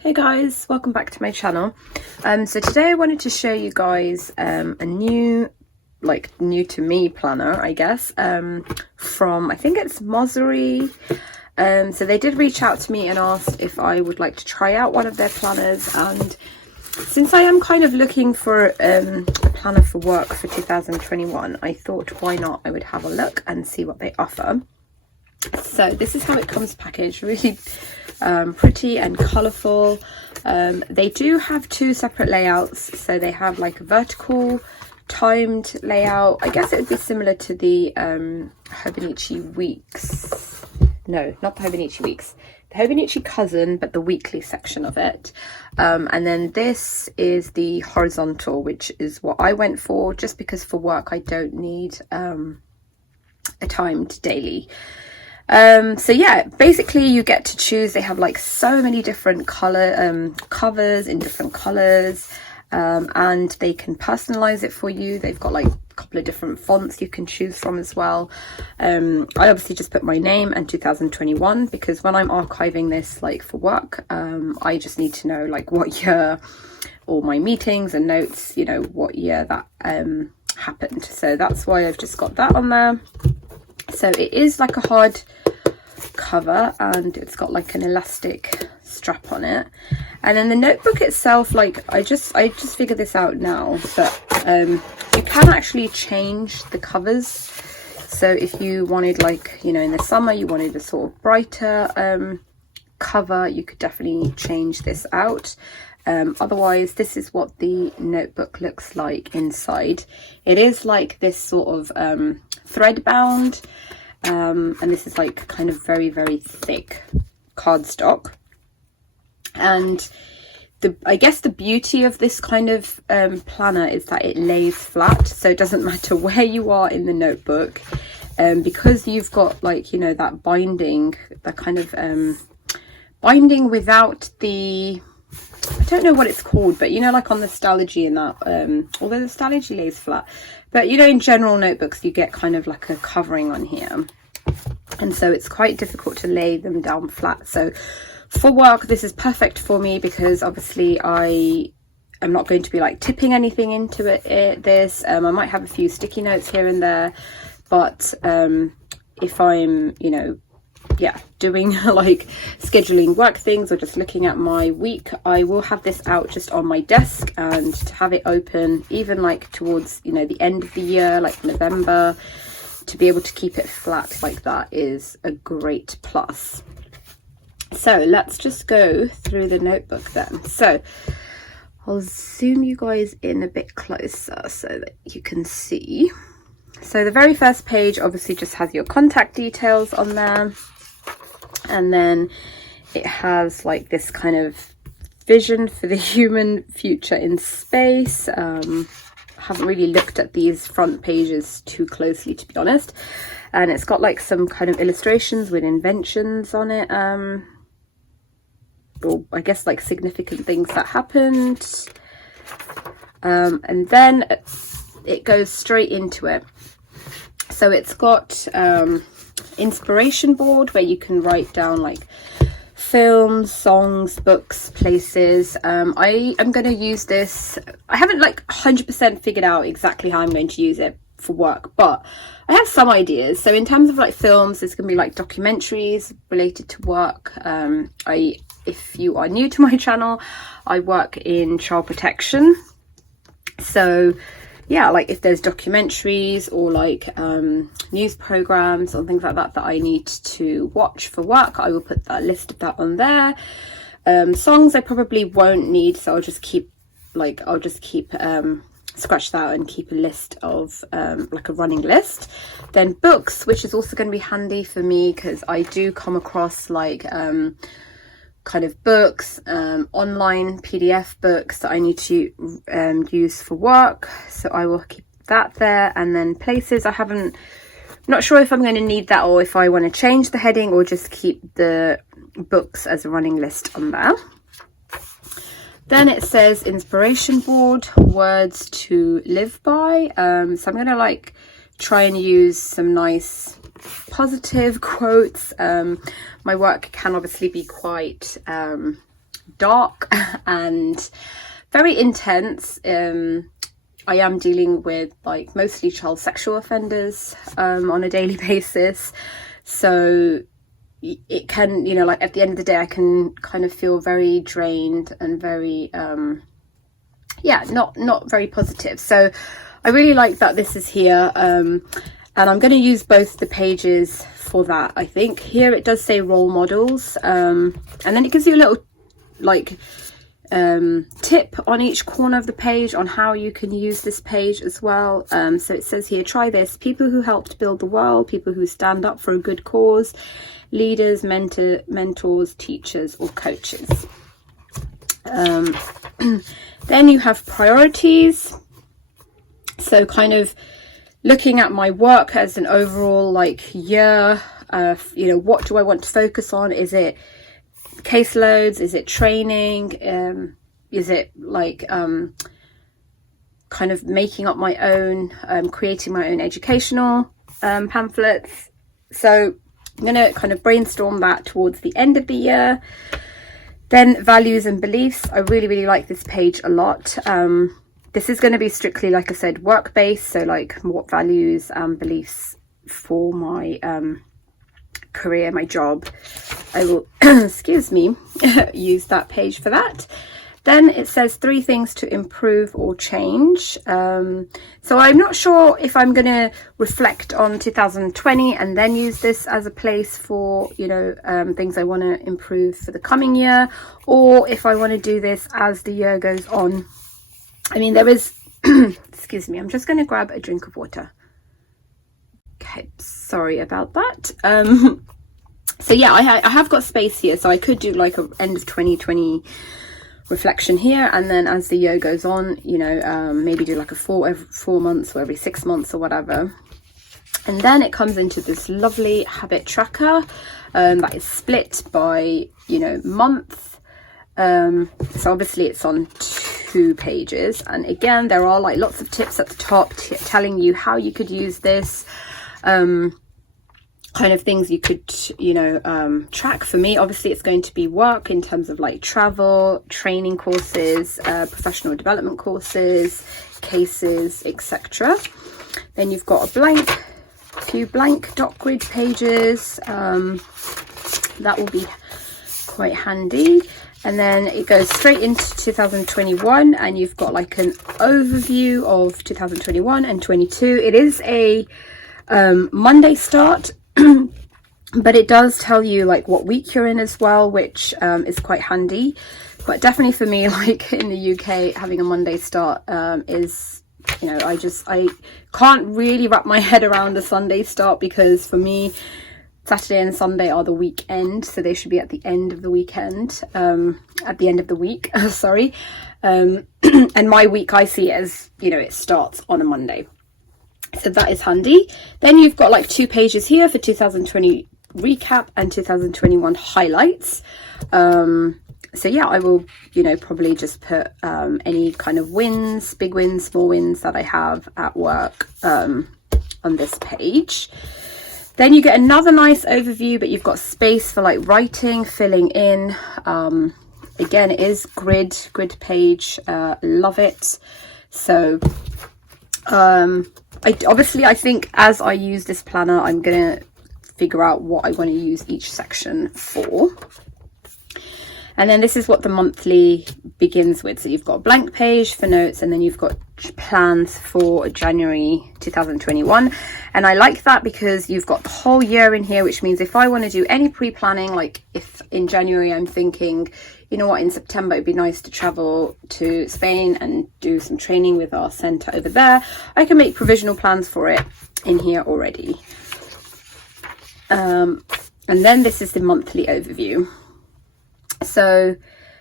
Hey guys, welcome back to my channel. So today I wanted to show you guys a new to me planner, I guess, from I think it's Mossery. So they did reach out to me and asked if I would like to try out one of their planners, and since I am kind of looking for a planner for work for 2021, I thought why not, I would have a look and see what they offer. So this is how it comes packaged, really pretty and colourful. They do have two separate layouts, so they have like a vertical timed layout. I guess it would be similar to the Hobonichi Weeks. No, not the Hobonichi Weeks. The Hobonichi cousin, but the weekly section of it. And then this is the horizontal, which is what I went for, just because for work I don't need a timed daily. So yeah, basically you get to choose. They have like so many different covers in different colors, and they can personalize it for you. They've got like a couple of different fonts you can choose from as well. I obviously just put my name and 2021 because when I'm archiving this like for work, I just need to know like what year all my meetings and notes, you know, what year that happened. So that's why I've just got that on there. So it is like a hard cover and it's got like an elastic strap on it, and then the notebook itself, like I just figured this out now, but you can actually change the covers. So if you wanted, like, you know, in the summer you wanted a sort of brighter cover, you could definitely change this out. Otherwise, this is what the notebook looks like inside. It is like this sort of thread bound, and this is like kind of very, very thick cardstock. And I guess the beauty of this kind of planner is that it lays flat, so it doesn't matter where you are in the notebook, because you've got, like, you know, that binding, that kind of binding without the, I don't know what it's called, but you know, like on the Stalogy and that, although the Stalogy lays flat, but you know, in general notebooks you get kind of like a covering on here, and so it's quite difficult to lay them down flat. So for work this is perfect for me because obviously I am not going to be like tipping anything into this. I might have a few sticky notes here and there, but if I'm, you know, doing like scheduling work things or just looking at my week, I will have this out just on my desk, and to have it open even like towards, you know, the end of the year, like November, to be able to keep it flat like that is a great plus. So let's just go through the notebook then. So I'll zoom you guys in a bit closer so that you can see. So the very first page obviously just has your contact details on there, and then it has like this kind of vision for the human future in space. Haven't really looked at these front pages too closely, to be honest, and it's got like some kind of illustrations with inventions on it, or I guess like significant things that happened, and then it goes straight into it. So it's got inspiration board where you can write down like films, songs, books, places. I am going to use this. I haven't like 100% figured out exactly how I'm going to use it for work, but I have some ideas. So in terms of like films, there's going to be like documentaries related to work. If you are new to my channel, I work in child protection, so yeah, like if there's documentaries or like news programs or things like that that I need to watch for work, I will put that list of that on there. Songs I probably won't need, so I'll just keep scratch that out and keep a list of like a running list. Then books, which is also going to be handy for me because I do come across like kind of books, online PDF books that I need to use for work, so I will keep that there. And then places, not sure if I'm going to need that or if I want to change the heading or just keep the books as a running list on there. Then it says inspiration board, words to live by. So I'm going to like try and use some nice positive quotes. My work can obviously be quite dark and very intense. I am dealing with like mostly child sexual offenders on a daily basis, so it can, you know, like at the end of the day I can kind of feel very drained and very yeah, not very positive. So I really like that this is here, and I'm going to use both the pages for that. I think here it does say role models, and then it gives you a little like tip on each corner of the page on how you can use this page as well. So it says here, try this: people who helped build the world, people who stand up for a good cause, leaders, mentors, teachers or coaches. Then you have priorities, so kind of looking at my work as an overall like year. You know, what do I want to focus on? Is it caseloads? Is it training? Is it like kind of making up my own, creating my own educational pamphlets? So I'm going to kind of brainstorm that towards the end of the year. Then values and beliefs. I really like this page a lot. This is going to be strictly, like I said, work-based. So like what values and beliefs for my career, my job. I will, excuse me, use that page for that. Then it says 3 things to improve or change. So I'm not sure if I'm going to reflect on 2020 and then use this as a place for, you know, things I want to improve for the coming year, or if I want to do this as the year goes on. I mean, there is, excuse me, I'm just going to grab a drink of water. Okay, sorry about that. So yeah, I have got space here, so I could do like a end of 2020 reflection here, and then as the year goes on, you know, maybe do like every 4 months or every 6 months or whatever. And then it comes into this lovely habit tracker that is split by, you know, month. So obviously it's on 2 pages, and again there are like lots of tips at the top telling you how you could use this, kind of things you could, you know, track. For me, obviously it's going to be work in terms of like travel, training courses, professional development courses, cases, etc. Then you've got a few blank dot grid pages. That will be quite handy. And then it goes straight into 2021, and you've got like an overview of 2021 and 22. It is a Monday start, but it does tell you like what week you're in as well, which is quite handy. But definitely for me, like in the UK, having a Monday start is, you know, I can't really wrap my head around a Sunday start, because for me Saturday and Sunday are the weekend, so they should be at the end of the weekend, at the end of the week, sorry. And my week, I see it as, you know, it starts on a Monday. So that is handy. Then you've got like 2 pages here for 2020 recap and 2021 highlights. So yeah, I will, you know, probably just put any kind of wins, big wins, small wins that I have at work on this page. Then you get another nice overview, but you've got space for like writing, filling in. Again, it is grid page. Love it. So I think as I use this planner, I'm gonna figure out what I want to use each section for. And then this is what the monthly begins with. So you've got a blank page for notes, and then you've got plans for January 2021. And I like that because you've got the whole year in here, which means if I want to do any pre-planning, like if in January I'm thinking, you know what, in September it'd be nice to travel to Spain and do some training with our centre over there, I can make provisional plans for it in here already. And then this is the monthly overview. So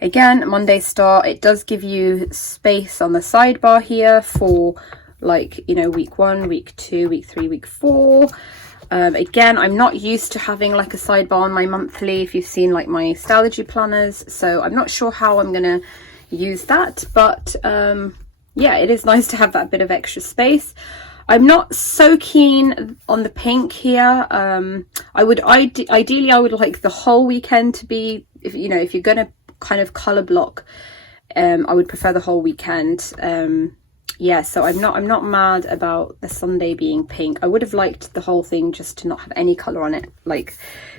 again, Monday start, it does give you space on the sidebar here for like, you know, week 1, week 2, week 3, week 4. Again, I'm not used to having like a sidebar on my monthly, if you've seen like my Stalogy planners, so I'm not sure how I'm gonna use that, but yeah, it is nice to have that bit of extra space. I'm not so keen on the pink here. I would ideally I would like the whole weekend to be, if you know, if you're gonna kind of color block, I would prefer the whole weekend. Yeah, so I'm not mad about the Sunday being pink. I would have liked the whole thing just to not have any color on it, like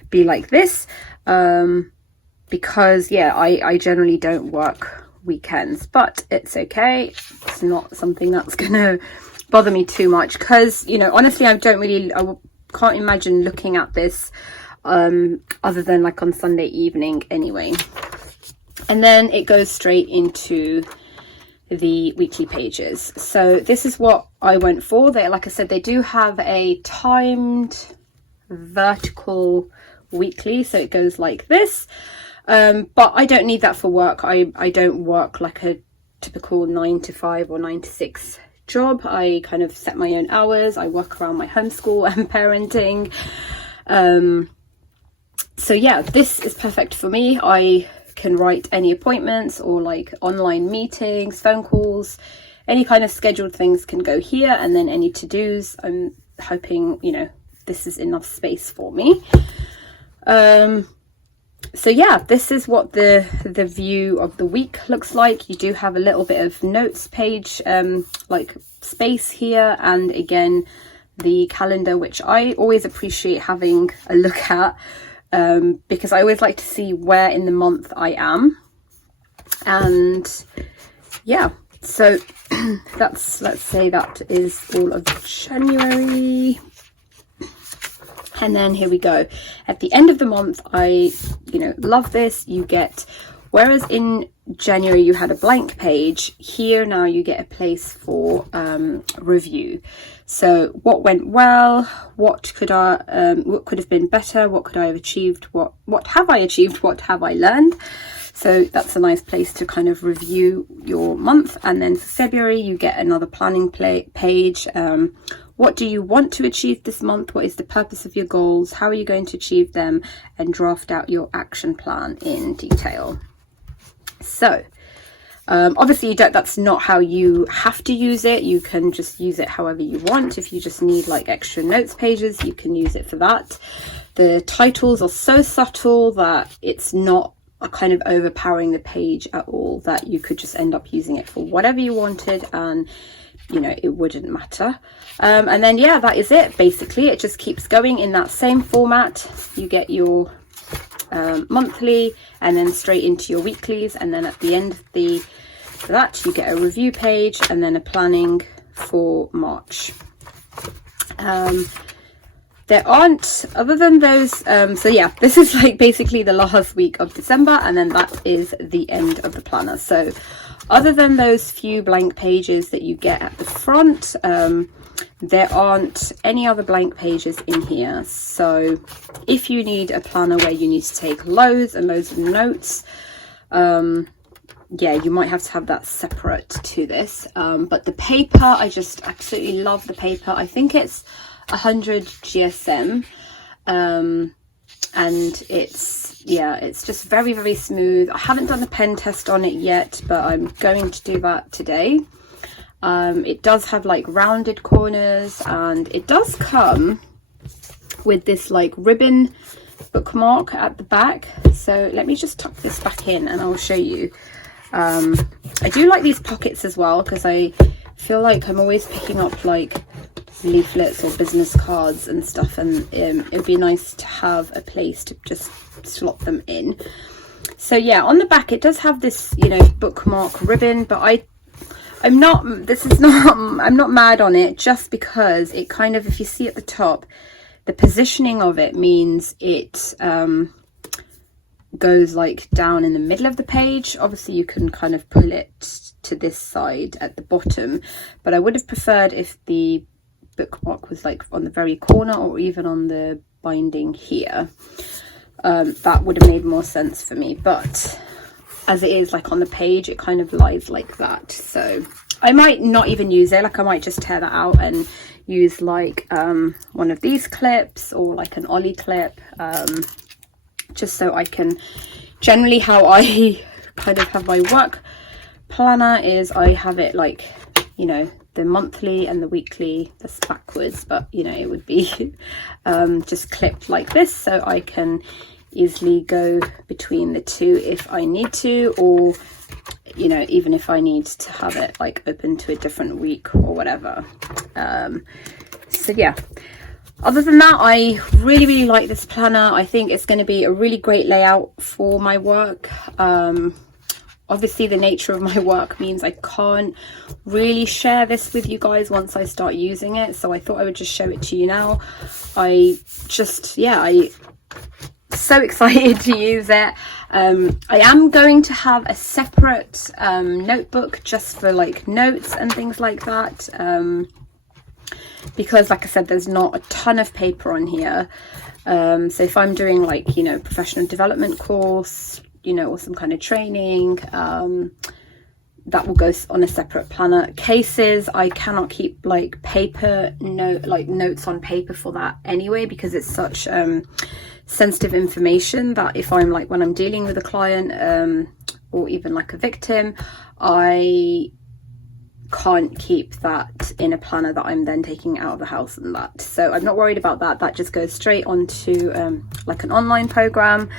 be like this, because yeah, I generally don't work weekends, but it's okay. It's not something that's gonna bother me too much, because, you know, honestly, I can't imagine looking at this other than like on Sunday evening anyway. And then it goes straight into the weekly pages. So this is what I went for. They, like I said, they do have a timed vertical weekly, so it goes like this, but I don't need that for work. I don't work like a typical 9 to 5 or 9 to 6 job. I kind of set my own hours. I work around my homeschool and parenting, so yeah, this is perfect for me. I can write any appointments or like online meetings, phone calls, any kind of scheduled things can go here, and then any to-dos, I'm hoping, you know, this is enough space for me. So yeah, this is what the view of the week looks like. You do have a little bit of notes page, like space here, and again the calendar, which I always appreciate having a look at, because I always like to see where in the month I am. And yeah, so let's say that is all of January. And then here we go. At the end of the month, I, you know, love this. You get, whereas in January you had a blank page, here now you get a place for review. So what went well, what could have been better, what could I have achieved, what have I achieved, what have I learned. So that's a nice place to kind of review your month. And then for February you get another planning page. What do you want to achieve this month? What is the purpose of your goals? How are you going to achieve them? And draft out your action plan in detail. So obviously that's not how you have to use it. You can just use it however you want. If you just need like extra notes pages, you can use it for that. The titles are so subtle that it's not a kind of overpowering the page at all, that you could just end up using it for whatever you wanted, and you know, it wouldn't matter. And then yeah, that is it. Basically it just keeps going in that same format. You get your monthly, and then straight into your weeklies, and then at the end of that you get a review page, and then a planning for March. There aren't, other than those, so yeah, this is like basically the last week of December, and then that is the end of the planner. So other than those few blank pages that you get at the front, there aren't any other blank pages in here. So if you need a planner where you need to take loads and loads of notes, yeah, you might have to have that separate to this. But the paper, I just absolutely love the paper. I think it's 100 GSM, and it's, yeah, it's just very, very smooth. I haven't done the pen test on it yet, but I'm going to do that today. It does have like rounded corners, and it does come with this like ribbon bookmark at the back. So let me just tuck this back in and I'll show you. I do like these pockets as well, because I feel like I'm always picking up like leaflets or business cards and stuff, and it'd be nice to have a place to just slot them in. So yeah, on the back it does have this, you know, bookmark ribbon, but I'm not mad on it, just because it kind of, if you see at the top, the positioning of it means it goes like down in the middle of the page. Obviously you can kind of pull it to this side at the bottom, but I would have preferred if the bookmark was like on the very corner, or even on the binding here. That would have made more sense for me, but as it is like on the page, it kind of lies like that. So I might not even use it, like I might just tear that out and use like one of these clips, or like an ollie clip, just so I can, generally how I kind of have my work planner is I have it like, you know, the monthly and the weekly, that's backwards, but you know, it would be just clipped like this, so I can easily go between the two if I need to, or you know, even if I need to have it like open to a different week or whatever. So yeah, other than that, I really like this planner. I think it's going to be a really great layout for my work. Obviously the nature of my work means I can't really share this with you guys once I start using it, so I thought I would just show it to you now. I so excited to use it. I am going to have a separate notebook just for like notes and things like that, because like I said, there's not a ton of paper on here. So if I'm doing like, you know, professional development course, you know, or some kind of training, that will go on a separate planner. Cases, I cannot keep like notes on paper for that anyway, because it's such sensitive information that if I'm like, when I'm dealing with a client or even like a victim, I can't keep that in a planner that I'm then taking out of the house and that. So I'm not worried about that. That just goes straight onto like an online program.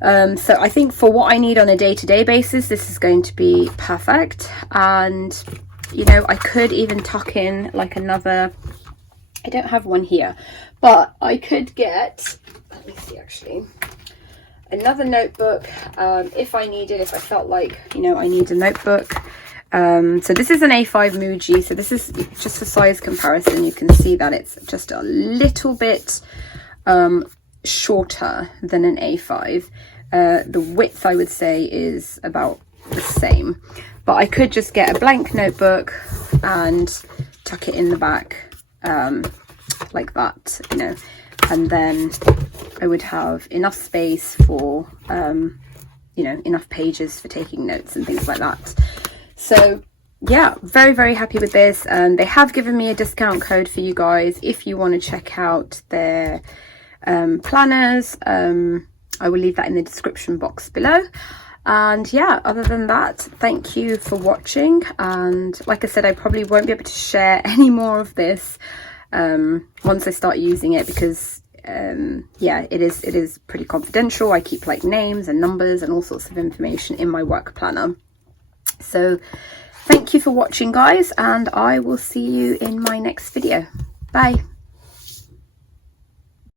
So I think for what I need on a day-to-day basis, this is going to be perfect. And you know, I could even tuck in like another, I don't have one here, but I could get, let me see actually, another notebook if I needed, if I felt like, you know, I need a notebook. So this is an A5 Muji, so this is just for size comparison. You can see that it's just a little bit shorter than an A5. The width, I would say, is about the same, but I could just get a blank notebook and tuck it in the back like that, you know, and then I would have enough space for you know, enough pages for taking notes and things like that. So yeah, very happy with this. They have given me a discount code for you guys if you want to check out their planners. I will leave that in the description box below. And yeah, other than that, thank you for watching. And like I said, I probably won't be able to share any more of this once I start using it, because yeah, it is pretty confidential. I keep like names and numbers and all sorts of information in my work planner. So thank you for watching, guys, and I will see you in my next video. Bye.